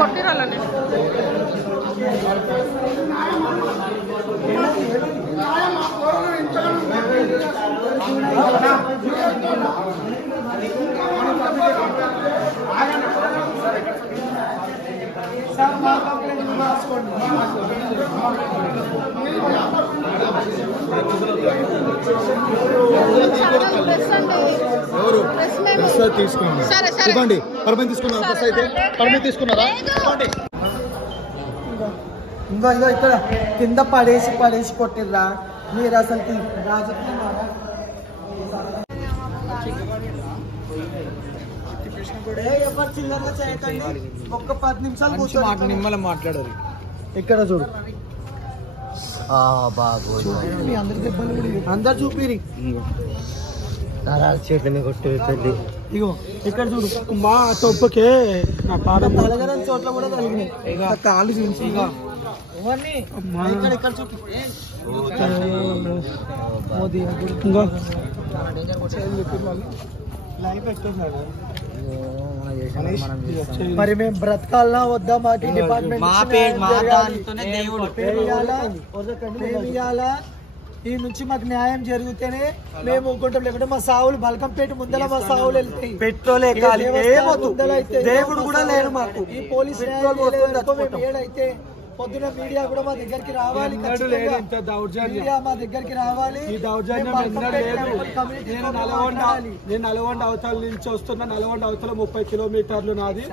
కొట్టిరాలని తీసుకోండి పర్మిషన్ తీసుకున్నారా ఇంకో ఇక్కడ కింద పడేసి కొట్టిర్రా మీరు అసలు రాజకీయం ఎవరు చిల్లరగా చేయకండి. ఒక్క 10 నిమిషాలు కూర్చొని మాట్లాడారు. ఇక్కడ చూడు అందరు చూపిరి చేతిని కొట్టి ఇగో ఇక్కడ చూడు మా తొప్పకే నా పాదం తలగని చోట్ల కూడా తగిలినాయి కాళ్ళు చూసి ఇక్కడ చూపి మరి మేము బ్రతకాలనా వద్దా మాకు డిపార్ట్మెంట్ ఈ నుంచి మాకు న్యాయం జరిగితేనే మేము ఊరుకుంటాం, లేకుంటే మా సావులు బల్కంపేట ముందర మా సావులు వెళ్తాయి. పెట్రోల్ దేవుడు కూడా లేరు మాకు. ఈ పోలీస్ ఏడైతే పొద్దున మీడియా కూడా మా దగ్గరికి రావాలి, మీడియా మా దగ్గరికి రావాలి. నేను నల్గొండ అవతల నుంచి వస్తున్నా. నల్గొండ అవతల 30 కిలోమీటర్లు నాది.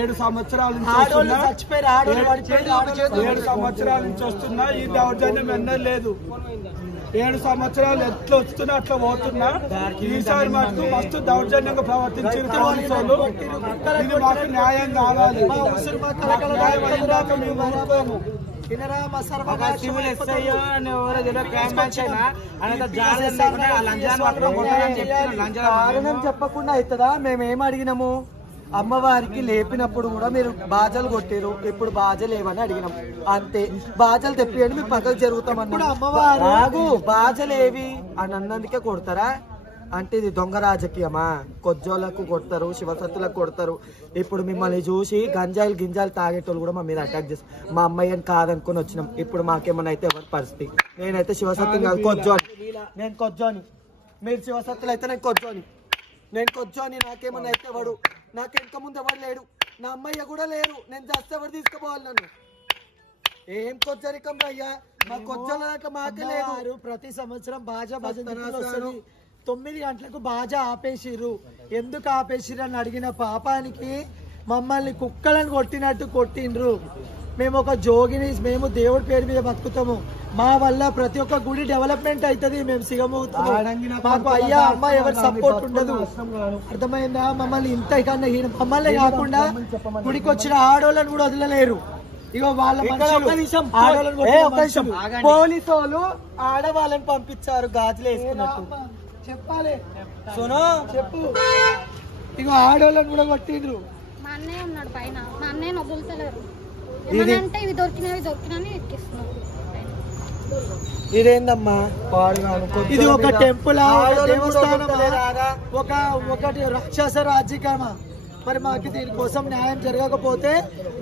7 సంవత్సరాల నుంచి 7 సంవత్సరాల నుంచి వస్తున్నా. ఈ దౌర్జన్యం ఎన్నడూ లేదు. 7 సంవత్సరాలు ఎట్లా వస్తున్నా అట్లా పోతున్నా. ఈసారి మటుకు మస్తు దౌర్జన్యంగా ప్రవర్తించారు పోలీసు వాళ్ళు. ఇది మాకు న్యాయం కావాలి. కారణం చెప్పకుండా అవుతుందా? మేమేం అడిగినాము? అమ్మవారికి లేపినప్పుడు కూడా మీరు బాజలు కొట్టారు, ఇప్పుడు బాజలు ఏమని అడిగినాం అంతే. బాజలు తెప్పియండి మీకు పక్కకు జరుగుతామన్నా. అమ్మవారు బాజలు ఏవి అని అన్నందుకే కొడతారా అంటే ఇది దొంగ రాజకీయమా? కొజ్జోళ్ళకు కొడతారు, శివసత్తులకు కొడతారు. ఇప్పుడు మిమ్మల్ని చూసి గంజాయిలు గింజాలు తాగేటోళ్ళు కూడా మా మీద అటాక్ చేస్తారు. మా అమ్మాయిని కాదనుకుని వచ్చినాం. ఇప్పుడు మాకేమన్నా అయితే ఎవరి పరిస్థితి? నేనైతే శివసత్తులు కాదు, కొజ్జోని. నేను కొజ్జోని, మీరు శివసత్తులు అయితే నేను కొజ్జోని. నాకేమన్నా అయితే వాడు నాకు వెనక ముందు ఎవరు లేడు. నా అమ్మయ్య కూడా లేరు. నేను చేస్తే ఎవరు తీసుకుపోవాలి నన్ను? ఏం కొచ్చరికం అయ్యా? మా కొచ్చల మాకే లేదు. ప్రతి సంవత్సరం బాజా భజన 9 గంటలకు బాజా ఆపేసిర్రు. ఎందుకు ఆపేసిర్రు అని అడిగిన పాపానికి మమ్మల్ని కుక్కలను కొట్టినట్టు కొట్టిండ్రు. మేము ఒక జోగిని, మేము దేవుడి పేరు మీద బతుకుతాము. మా వల్ల ప్రతి ఒక్క గుడి డెవలప్మెంట్ అవుతుంది. మేము సిగమవుతాము. మాకు అయ్యా అమ్మ ఎవరి సపోర్ట్ ఉండదు. అర్థమైందా? మమ్మల్ని ఇంత కన్నా మమ్మల్ని కాకుండా గుడికి వచ్చిన ఆడోళ్ళని కూడా వదలలేరు. ఇగో వాళ్ళ పోలీసు వాళ్ళు ఆడవాళ్ళని పంపించారు గాజులు వేసుకున్నట్టు. చెప్పాలి సోనో చెప్పు. ఇగో ఆడోళ్ళని కూడా కొట్టిండ్రు. మా అన్నయ్య ఉన్నాడు పైన, మా అన్నయ్య వదులుతలేరు. ఏమంటే ఇవి దొరికినవి ఎక్కిస్తున్నారు. ఇదేందమ్మా? ఇది ఒక టెంపుల్, దేవస్థానమా, ఒకటి రాక్షస రాజ్యమా? మరి మాకు దీనికోసం న్యాయం జరగకపోతే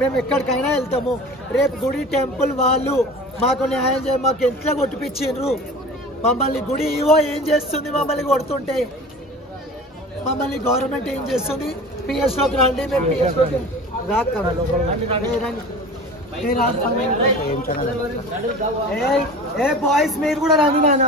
మేము ఎక్కడికైనా వెళ్తాము. రేపు గుడి టెంపుల్ వాళ్ళు మాకు న్యాయం చేయ, మాకు ఎట్లా కొట్టిపించిండ్రు మమ్మల్ని. గుడి ఇవో ఏం చేస్తుంది మమ్మల్ని కొడుతుంటే? మమ్మల్ని గవర్నమెంట్ ఏం చేస్తుంది? పిఎస్లోకి రండి, మేము పిఎస్లోకి బాయ్స్ మీరు కూడా రండి నాన్న.